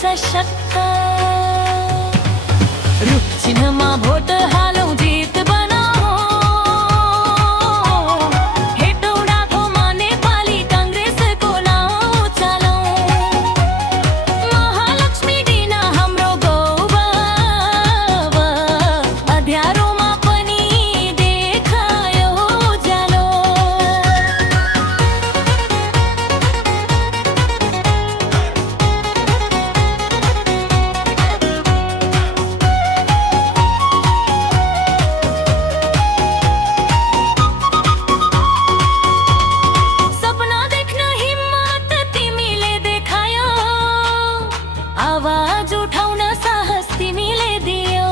सशक्त रूप चिन्ह मा भोट हालौं जीत बनाओ हेटौडा थोमा नेपाली कांग्रेस को लाओ चालो महालक्ष्मी डीना हाम्रो गौरव अध्यारोमा पनि देखायो जालो आवाज उठाउन साहस तिमीले दियौ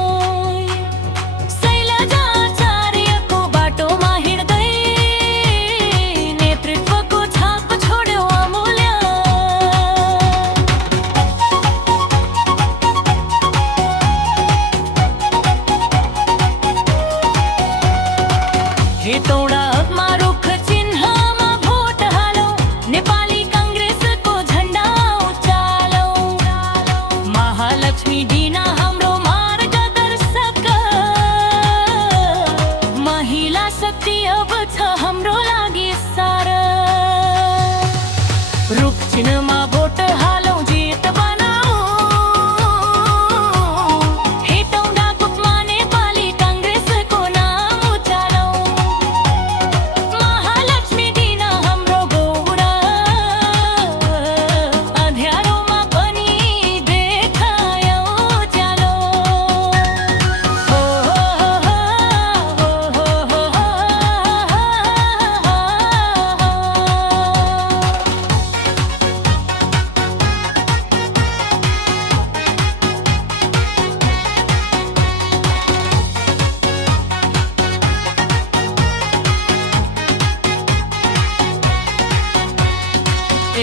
शैलजाचार्यको बाटोमा हिँड्दै नेतृत्वको छाप छोड्यौ अमूल्य हेटौडामा रुख चिन्हमा भोट हालौ नेपाली कांग्रेसको झण्डा महालक्ष्मी डीना हाम्रो मार्गदर्शक महिला शक्ति अब छ हाम्रो लागि सारा रूप चिन्हमा भोट हालौं जीत बनाऊ हेटौडा कुपमा नेपाली कांग्रेसको नाम उचालौ महालक्ष्मी डीना हाम्रो गौरव अँध्यारोमा पनि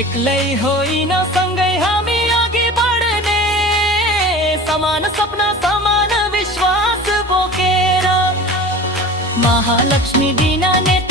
एक्लै होइन सँगै हामी अघि बढ्ने समान सपना समान विश्वास बोकेर महालक्ष्मी डीना नेता